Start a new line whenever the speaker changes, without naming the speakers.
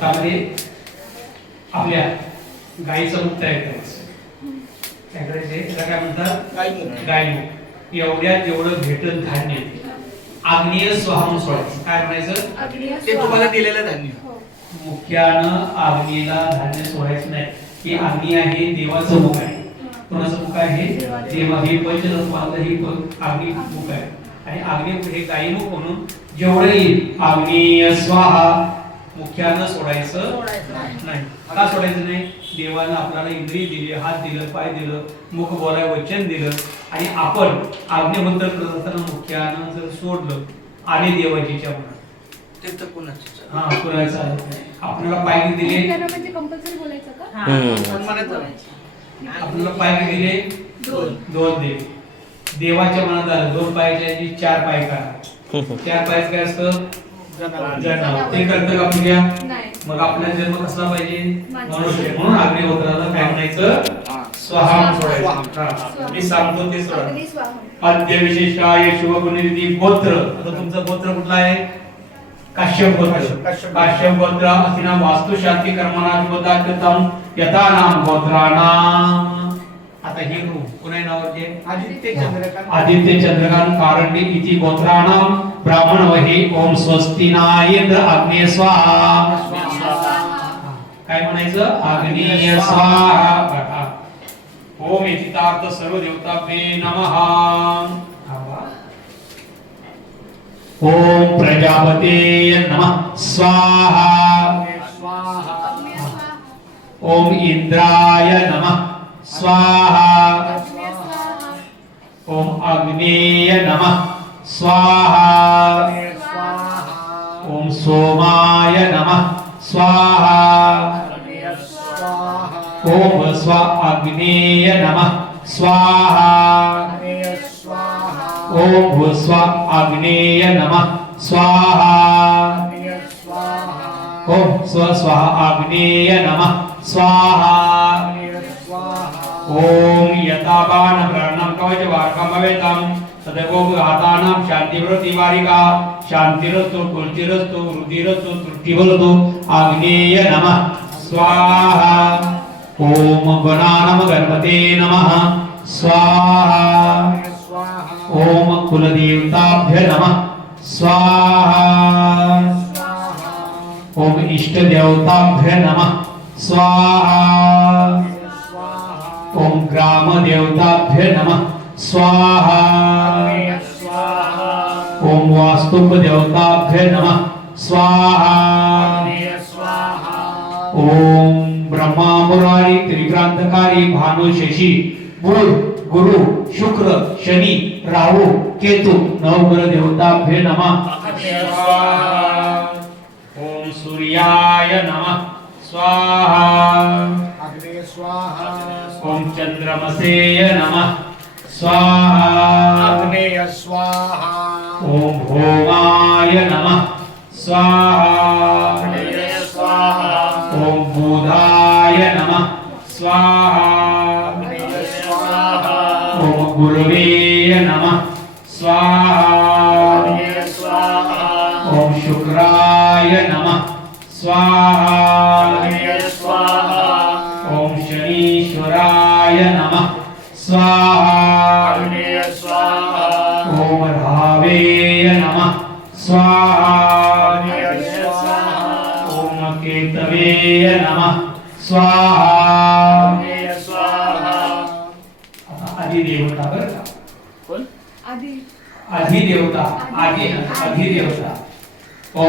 हातामध्ये आपल्या गाईचं मुख तयार करायचं. त्याकडे जे त्याला काय म्हणतात?
गायमुख.
गायमुख. एवढ्यात जेवढं भेटत धान्य आग्नेय स्वहाम सोडायचं. काय म्हणायचं?
ते तुम्हाला दिलेलं धान्य.
मुख्यानं आग्नेला धान्य सोडायचं नाही. की अग्नी आहे देवाचं मुख आहे. कोणाचं मुख आहे? देवा हे पंचतत्वाचं हे अग्नी मुख आहे. आणि अग्नी हे गायी मुख म्हणून जेवढं येईल आग्नेय स्वाहा मुख्यानं सोडायचं नाही. का सोडायचं नाही? देवानं आपल्याला इंद्रिय दिली हात दिलं पाय दिलं मुख बोलाय वचन दिलं आणि आपण आज्ञाबद्दल करत असताना मुख्यानं जर सोडलं आणि
ते तर कोणाचं
हा नाही आपल्याला पाय दिले.
म्हणजे कंपल्सरी बोलायचं का?
सन्मानात जायचं.
आपल्याला पाय दिले.
दोन.
दे. देवाच्या मनात आलं दोन पायाच्या चार पाय करा चार पाय काय असतं. ते करतं का आपल्या
नाही.
मग आपला जन्म कसला पाहिजे. मनुष्य म्हणून अग्निहोत्राला काय म्हणायचं. स्वाहा
स्वाहा.
सोडायचं. मी सांगतो ते सोडा आद्य विशेषाय गोत्र. आता तुमचं गोत्र कुठलं आहे? काश्यप गोत्र.
काश्यप.
गोत्र असिना वास्तुशांती कर्मणा विबदाकृतम यथा नाम गोत्राणाम. आता हे कोणा
आदित्य चंद्रकांत.
आदित्य चंद्रकांत कारंडे इति गोत्राणाम ब्राह्मण वही ओम स्वस्ति नायेंद्र अग्ने स्वाहा. काय म्हणायचं? अग्नेय स्वाहा. ओम इतितार्थ सर्व देवताभ्ये नमः. ओम प्रजापते नमः. स्वाहा.
स्वाहा
अग्नी स्वाहा.
ओम इंद्राय नमः. स्वाहा
अग्नी स्वाहा
ओम अग्नेय नमः स्वाहा
स्वाहा
ओम सोमाय नमः स्वाहा
स्वाहा
ओम स्व अग्नेय नमः स्वाहा
स्वाहा
ओम भूस्व अग्नेय नमः स्वाहा
स्वाहा
ओम स्व स्वाहा अग्नेय नमः स्वाहा
स्वाहा
ओम यताबान प्राणम कवच वार्कम भवेतम सदैव घातानां शांतिव्रती वारिका शांतिरस्तु कुर्तिरस्तु रुधिरस्तु त्रुटिवलतु आग्नेय नमः। स्वाहा। ओम गणानम गणपते नमः। स्वाहा।
स्वाहा।
ओम कुलदेवताभ्य नमः। स्वाहा। ओम ओम ग्राम देवताभ्य नमः। स्वाहा। ओम वास्तुप देवताभ्य नमः। स्वाहा। ओम ब्रह्मा मुरारी त्रिक्रांतकारी भानु शशी बुध गुरु शुक्र शनि राहु केतु नवग्रह देवताभ्य नमः। ओम सूर्याय नमः। स्वाहा। ओम चंद्रमसेय नमः। स्वाहा।
अग्नेय स्वाहा।
ओम भौमाय नमः। स्वाहा।
अग्नेय स्वाहा।
ओम बुधाय नमः। स्वाहा।
अग्नेय स्वाहा।
ओम गुरवे नमः। शनीश्वराय नमः। स्वाहा। ओम रावे नमः। स्वाहा। ओम केतवे नमः। स्वाहा। अधिदेवता बरं का?
कोण?
आधी
अधिदेवता आधी अधिदेवता।